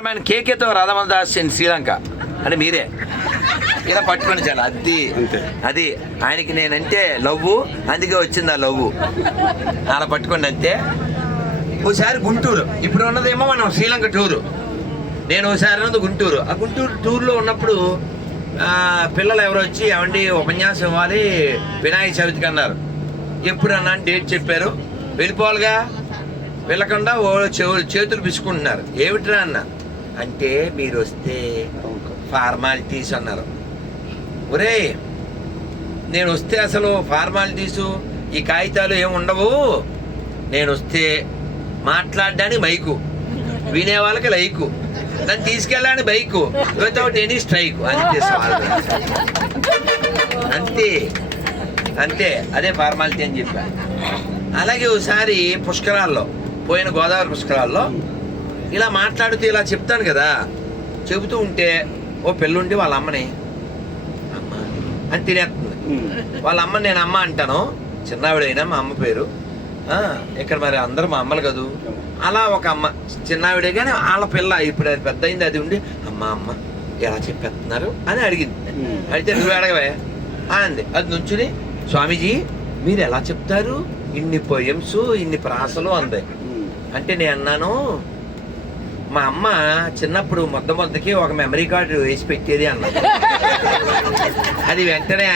Cameraman కేకేతో రాధమల్ Das in Sri Lanka. అని మీరే. ఇలా పట్టుకొని చాలా అది. అది ఆయనకి నేనంటే లవ్వు అందుకే వచ్చింది ఆ లవ్వు. అలా పట్టుకోండి అంతే. ఒకసారి గుంటూరు. ఇప్పుడు ఉన్నదేమో మనం శ్రీలంక టూరు. నేను ఒకసారి ఉన్నది గుంటూరు. ఆ గుంటూరు టూర్లో ఉన్నప్పుడు పిల్లలు ఎవరో వచ్చి ఏమండి ఉపన్యాసం ఇవ్వాలి. వినాయక చవితికి అన్నారు. ఎప్పుడు అన్నా అని డేట్ చెప్పారు. వెళ్ళిపోవాలిగా. వెళ్ళకుండా ఓ చెవులు చేతులు పిసుకుంటున్నారు. ఏమిట్రా అన్న? అంటే మీరు వస్తే ఫార్మాలిటీస్ అన్నారు. ఒరే నేను వస్తే అసలు ఫార్మాలిటీసు ఈ కాగితాలు ఏమి ఉండవు. నేను వస్తే మాట్లాడడానికి మైకు వినే వాళ్ళకి లైకు. నన్ను తీసుకెళ్ళడానికి బైకు. Without any strike. అంతే సవాల్ అంతే. అంతే. అదే ఫార్మాలిటీ అని చెప్పా అలాగే ఒకసారి పుష్కరాల్లో పోయిన గోదావరి పుష్కరాల్లో ఇలా మాట్లాడుతూ ఇలా చెప్తాను కదా. చెబుతూ ఉంటే ఓ పెళ్ళుండి వాళ్ళ అమ్మని అమ్మ అని తినేస్తుంది. వాళ్ళ అమ్మ నేను అమ్మ అంటాను. చిన్నావిడైనా మా అమ్మ పేరు. ఇక్కడ మరి అందరూ మా అమ్మలు కదూ? అలా ఒక అమ్మ. చిన్నావిడే కానీ వాళ్ళ పిల్ల ఇప్పుడు అది పెద్ద అయింది అది ఉండి అమ్మ అమ్మ ఎలా చెప్పేస్తున్నారు? అని అడిగింది. అడిగితే నువ్వు అడగవే. అంది. అది నుంచుని స్వామీజీ మీరు ఎలా చెప్తారు? ఇన్ని పొయమ్స్ ఇన్ని ప్రాసలు అంది. అంటే నేను అన్నాను మా అమ్మ చిన్నప్పుడు మొద్ద మొద్దకి ఒక మెమరీ కార్డు వేసి పెట్టేది అన్న. అది వెంటనే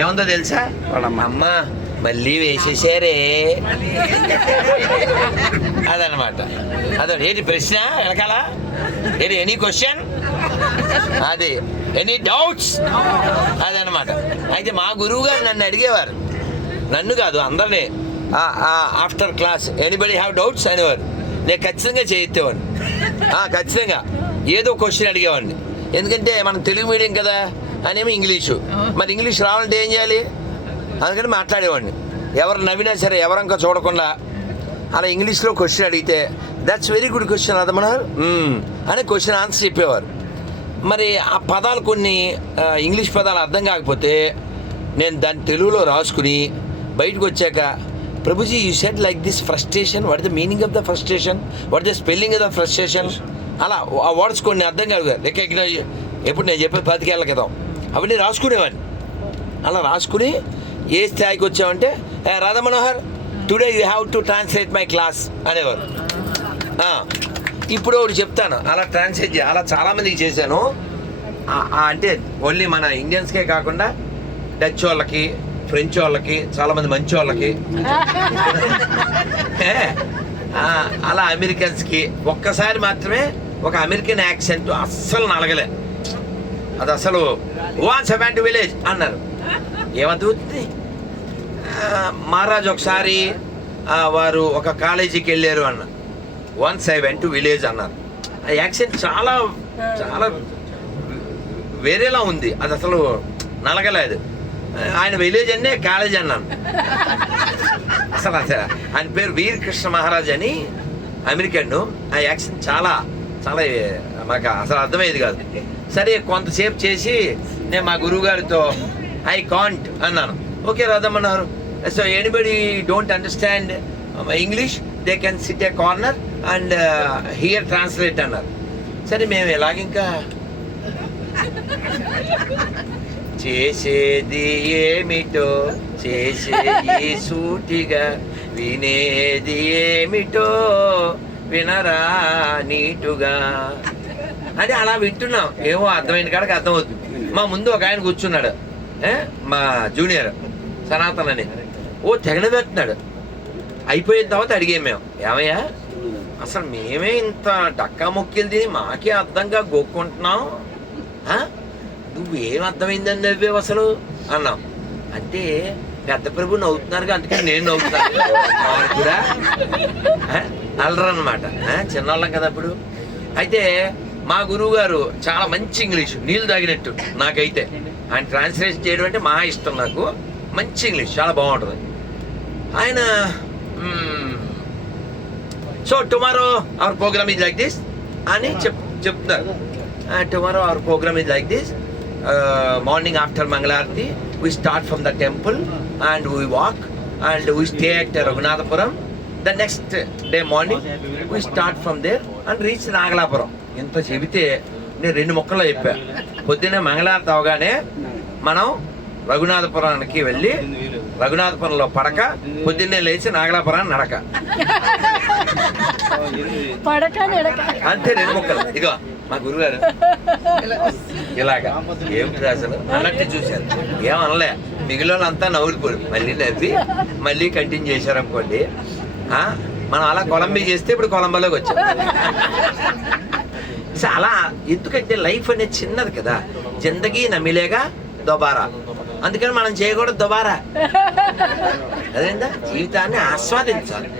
ఏముందో తెలుసా? వాళ్ళ అమ్మ మళ్ళీ వేసేసారే. అదనమాట. అదే ఏంటి ప్రశ్న వెనకాల? ఏంటి ఎనీ క్వశ్చన్ అది ఎనీ డౌట్స్ అదనమాట. అయితే మా గురువు గారు నన్ను అడిగేవారు. నన్ను కాదు అందరినీ. After class anybody have doubts అనేవారు. నేను ఖచ్చితంగా చేయెత్తేవాడిని. ఖచ్చితంగా. ఏదో క్వశ్చన్ అడిగేవాడిని. ఎందుకంటే మనం తెలుగు మీడియం కదా అనేమి ఇంగ్లీషు. మరి ఇంగ్లీష్ రావాలంటే ఏం చేయాలి? అందుకని మాట్లాడేవాడిని. ఎవరు నవ్వినా సరే ఎవరంకా చూడకుండా అలా ఇంగ్లీష్లో క్వశ్చన్ అడిగితే దట్స్ వెరీ గుడ్ క్వశ్చన్ అదమనర్ అని క్వశ్చన్ ఆన్సర్ చెప్పేవారు. మరి ఆ పదాలు కొన్ని ఇంగ్లీష్ పదాలు అర్థం కాకపోతే నేను దాన్ని తెలుగులో రాసుకుని బయటకు వచ్చాక Prabhuji you said like this frustration what the meaning of the frustration what the spelling of the frustration అలా ఆ వర్డ్స్ కొన్ని అర్థం కాదు. రికగ్నైజ్ ఎప్పుడు నేను చెప్పే పదికేళ్ళ క్రితం. అవన్నీ రాసుకునేవాడిని. అలా రాసుకుని ఏ స్థాయికి వచ్చామంటే "ఏ, Radha Manohar today you have to translate my class అనేవారు. ఇప్పుడు ఒకటి చెప్తాను. అలా ట్రాన్స్లేట్ అలా చాలామందికి చేశాను. అంటే ఓన్లీ మన ఇండియన్స్కే కాకుండా డచ్ వాళ్ళకి ఫ్రెంచ్ వాళ్ళకి చాలామంది మంచి వాళ్ళకి. అలా అమెరికన్స్కి ఒక్కసారి మాత్రమే ఒక అమెరికన్ యాక్సెంట్ అస్సలు నలగలే. అది అసలు వాన్స్ అబ్యాండ్ విలేజ్ అన్నారు. ఏమవుతుంది మహారాజ్ ఒకసారి ఆ, వారు ఒక కాలేజీకి వెళ్ళారు అన్న. Once I went to village అన్నారు. ఆ యాక్సెంట్ చాలా చాలా వేరేలా ఉంది. అది అసలు నలగలేదు. ఆయన విలేజ్ అన్నే కాలేజ్ అన్నాను. అసలు అసలు ఆయన పేరు వీర్ కృష్ణ మహారాజ్ అని అమెరికన్ ఆ యాక్షన్ చాలా చాలా మాకు అసలు అర్థమయ్యేది కాదు. సరే కొంతసేపు చేసి నేను మా గురువు గారితో ఐ కాంట్ అన్నాను. Okay రాదమ్మన్నారు so anybody don't understand English they can sit a corner and here translate అన్నారు. సరే మేము ఎలాగింకా? చేసేది ఏమిటో చేసేది సూటిగా వినేది ఏమిటో వినరా నీటుగా. అది అలా వింటున్నాం. ఏమో అర్థమైన కాడికి అర్థమవుతుంది. మా ముందు ఒక ఆయన కూర్చున్నాడు. మా జూనియర్ సనాతన్ అని ఓ తెగన అయిపోయిన తర్వాత అడిగాం మేము ఏమయ్యా అసలు మేమే ఇంత డక్కా మొక్కిలు తిని మాకే అర్థంగా గోక్కుంటున్నాం? నువ్వు ఏం అర్థమైందని నవ్వేవు అసలు? అన్నాం. అంటే పెద్ద ప్రభు నవ్వుతున్నారు అందుకని నేను నవ్వుతున్నాను కూడా అల్లరన్నమాట చిన్నవాళ్ళం కదా అప్పుడు. అయితే మా గురువు గారు చాలా మంచి ఇంగ్లీష్ నీళ్ళు తాగినట్టు నాకైతే. ఆయన ట్రాన్స్లేషన్ చేయడం అంటే మా ఇష్టం నాకు. మంచి ఇంగ్లీష్ చాలా బాగుంటుంది. ఆయన సో టుమారో అవర్ ప్రోగ్రామ్ ఇది లైక్ దిస్ అని చెప్ చెప్తున్నారు టుమారో అవర్ ప్రోగ్రామ్ ఇది like this morning after mangalarati we start from the temple and we walk and we stay at Raghunathapuram the next day morning we start from there and reach Nagalapuram ఇంత చెబితే నేను రెండు మొక్కలు చెప్పా పొద్దున్నే మంగళారతి అవగానే మనం రఘునాథపురానికి వెళ్ళి రఘునాథపురంలో పడక పొద్దున్నే లేచి నాగలాపురాన్ని నడక. అంతే రెండు మొక్కలు. ఇగో మా గురుగారు. ఇలాగా. ఏమిటి అసలు? అన్నట్టు చూశారు ఏమనలే మిగిలిన అంతా నవ్వులిపోరు. మళ్ళీ నవ్వి మళ్ళీ కంటిన్యూ చేశారనుకోండి మనం అలా కొలంబి చేస్తే ఇప్పుడు కొలంబోలోకి వచ్చాం. అలా ఎందుకంటే లైఫ్ అనేది చిన్నది కదా. జిందగీ నమిలేగా దుబారా. అందుకని మనం చేయకూడదు దుబారా. అదేందా? జీవితాన్ని ఆస్వాదించాలి.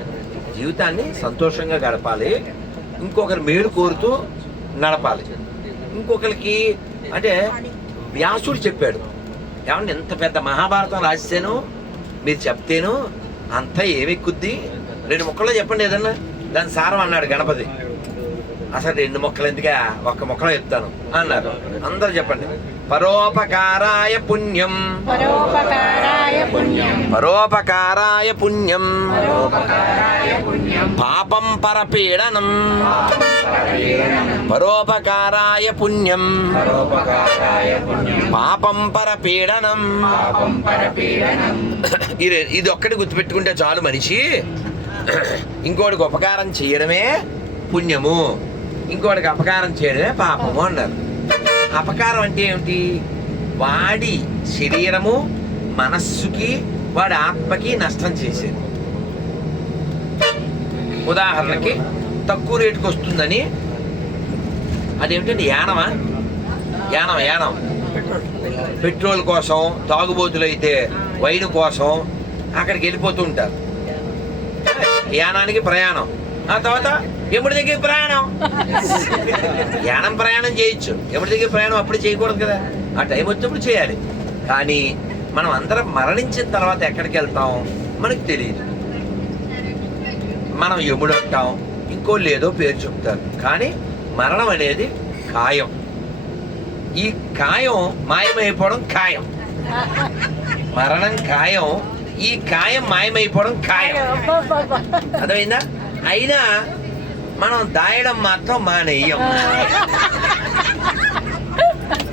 జీవితాన్ని సంతోషంగా గడపాలి. ఇంకొకరి మేలు కోరుతూ నడపాలి. ఇంకొకరికి అంటే వ్యాసుడు చెప్పాడు. ఏమన్నా ఎంత పెద్ద మహాభారతం రాసేను మీరు చెప్తేను అంతా ఏమెక్కుద్ది? రెండు ముక్కలో చెప్పండి ఏదన్నా. దాని సారం అన్నాడు గణపతి. అసలు రెండు మొక్కలు ఎందుకే? ఒక్క మొక్కలో చెప్తాను అన్నారు. అందరు చెప్పండి. పరోపకారాయ పుణ్యం. పరోపకారాయ పుణ్యం. పరోపకారాయ పుణ్యం. పాపం పరపీడనం. పరోపకారాయ పుణ్యం. పాపం పరపీడనం. ఇది ఇది ఒక్కటి గుర్తుపెట్టుకుంటే చాలు మనిషి. ఇంకోటికి ఉపకారం చేయడమే పుణ్యము. ఇంకోటికి అపకారం చేయడమే పాపము అన్నారు అపకారం అంటే ఏమిటి? వాడి శరీరము మనస్సుకి వాడి ఆత్మకి నష్టం చేసేది. ఉదాహరణకి తక్కువ రేటుకి వస్తుందని. అదేమిటంటే యానమా? యానం యానం. పెట్రోల్ కోసం తాగుబోతులు అయితే వైన్ కోసం అక్కడికి వెళ్ళిపోతూ ఉంటారు. యానానికి ప్రయాణం. ఆ తర్వాత ఎముడి దగ్గర ప్రయాణం. యానం ప్రయాణం చేయొచ్చు. ఎముడి దగ్గర ప్రయాణం అప్పుడు చేయకూడదు కదా. ఆ టైం వచ్చినప్పుడు చేయాలి. కానీ మనం అందరం మరణించిన తర్వాత ఎక్కడికి వెళ్తాం? మనకు తెలియదు. మనం యముడు అంటాం. ఇంకోళ్ళు ఏదో పేరు చెప్తారు. కానీ మరణం అనేది ఖాయం. ఈ ఖాయం మాయమైపోవడం ఖాయం. మరణం ఖాయం ఈ ఖాయం మాయమైపోవడం ఖాయం. అర్థమైందా? అయినా మనం దాయడం మాత్రం మానేయం.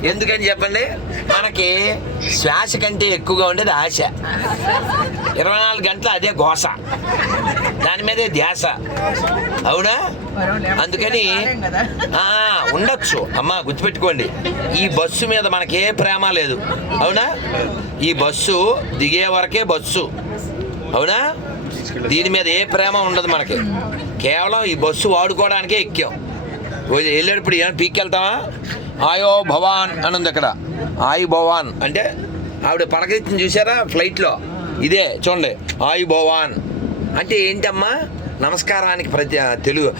ఎందుకని చెప్పండి? మనకి శ్వాస కంటే ఎక్కువగా ఉండేది ఆశ. ఇరవై నాలుగు గంటలు అదే గోస. దాని మీదే ధ్యాస. అవునా? అందుకని ఉండొచ్చు. అమ్మా గుర్తుపెట్టుకోండి. ఈ బస్సు మీద మనకే ప్రేమ లేదు. అవునా? ఈ బస్సు దిగే వరకే బస్సు. అవునా? దీని మీద ఏ ప్రేమ ఉండదు మనకి. కేవలం ఈ బస్సు వాడుకోవడానికే ఎక్కాం. వెళ్ళేటప్పుడు ఏమైనా పీక్కెళ్తామా ఆయో భవాన్ అని ఉంది అక్కడ. ఆయు భవాన్. అంటే ఆవిడ పడకెత్తిని చూసారా ఫ్లైట్లో? ఇదే చూడండి. ఆయు భవాన్. అంటే ఏంటమ్మా? నమస్కారానికి ప్రతి తెలుగు.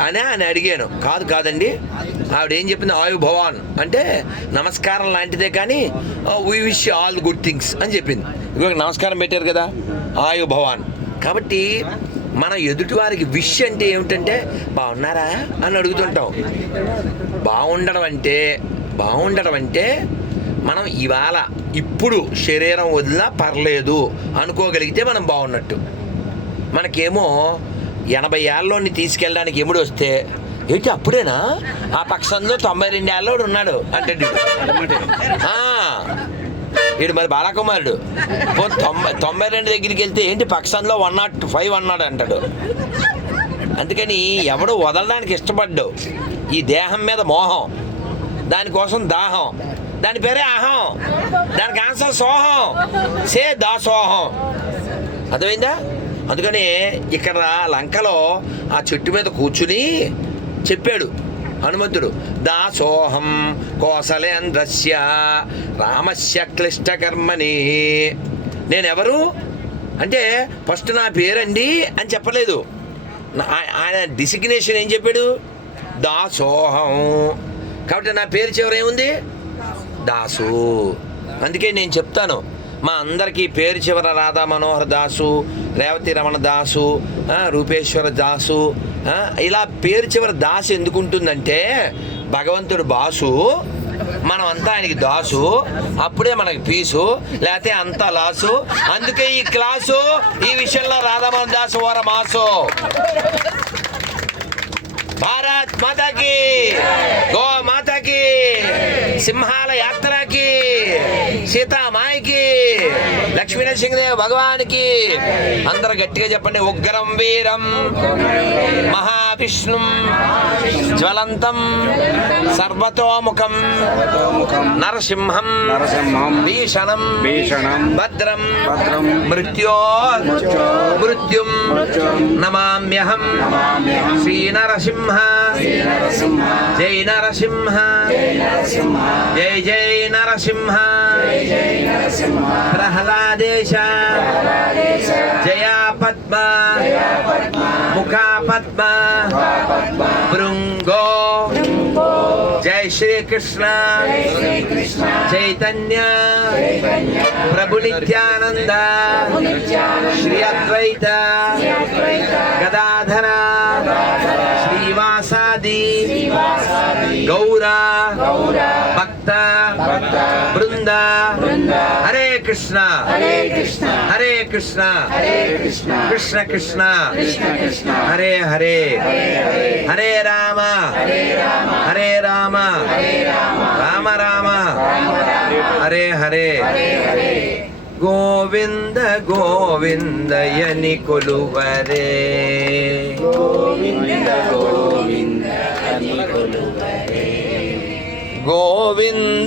అని అని అడిగాను. కాదు కాదండి. ఆవిడ ఏం చెప్పింది? ఆయు భవాన్. అంటే నమస్కారం లాంటిదే కానీ we wish all good things అని చెప్పింది. ఇదిగో నమస్కారం పెట్టారు కదా. ఆయు భవాన్. కాబట్టి మన ఎదుటి వారికి విష్ అంటే ఏమిటంటే బాగున్నారా అని అడుగుతుంటాం. బాగుండడం అంటే బాగుండడం అంటే మనం ఇవాళ ఇప్పుడు శరీరం వదిలినా పర్లేదు అనుకోగలిగితే మనం బాగున్నట్టు మనకేమో ఎనభై ఏళ్ళలోని తీసుకెళ్ళడానికి ఎముడు వస్తే ఏంటి అప్పుడేనా? ఆ పక్షంలో తొంభై రెండు ఏళ్ళోడు ఉన్నాడు. అంటే వీడు మరి బాలకుమారుడు. పో తొంభై తొంభై రెండు దగ్గరికి వెళ్తే ఏంటి పక్షంలో వన్ నాట్ ఫైవ్ అన్నాడు అంటాడు. అందుకని ఎవడు వదలడానికి ఇష్టపడ్డు. ఈ దేహం మీద మోహం దానికోసం దాహం దాని పేరే అహం దానికి ఆన్సర్ సోహం సే దాసోహం అర్థమైందా? అందుకని ఇక్కడ లంకలో ఆ చెట్టు మీద కూర్చుని చెప్పాడు. హనుమంతుడు దాసోహం కోసలేంద్రస్య రామస్య క్లిష్టకర్మని నేనెవరు? అంటే ఫస్ట్ నా పేరండి అని చెప్పలేదు. నా- ఆయన డిసిగ్నేషన్ ఏం చెప్పాడు? దాసోహం. కాబట్టి నా పేరు చివరేముంది దాసు. అందుకే నేను చెప్తాను. మా అందరికీ పేరు చివర రాధా మనోహర్ దాసు రేవతి రమణ దాసు రూపేశ్వర దాసు ఇలా పేరు చివర దాసు ఎందుకు ఉంటుందంటే భగవంతుడు బాసు మనం అంతా ఆయనకి దాసు అప్పుడే మనకి పీసు లేకపోతే అంతా లాసు అందుకే ఈ క్లాసు ఈ విషయంలో రాధామోహన్ దాసు వార మాసు. భారత్ మాతాకి. గో మాతాకి సింహాల యాత్రకి సీతామాయికి లక్ష్మీ నరసింహదేవ భగవానికి అందరు గట్టిగా చెప్పండి ఉగ్రం వీరం మహా మహావిష్ణుం జ్వలంతం సర్వతోముఖం నరసింహం నరసింహం భీషణం భీషణం భద్రం భద్రం మృత్యో మృత్యుం నమామ్యహం శ్రీ నరసింహ జై నరసింహ జై జై నరసింహ ప్రహ్లాదేశ జయా పద్మ. ముఖా పద్మ. భృంగో. జై శ్రీకృష్ణ. చైతన్య. ప్రభునిత్యానంద. శ్రీ అద్వైత. గదాధర. శ్రీవాసాది. గౌరా. భక్త. బృంద. హరే కృష్ణ. హరే కృష్ణ. కృష్ణ. కృష్ణ. హరే హరే. హరే రామ. హరే రామ. రామ. రామ. హరే హరే. గోవింద గోవిందయని కొలువరే. గోవింద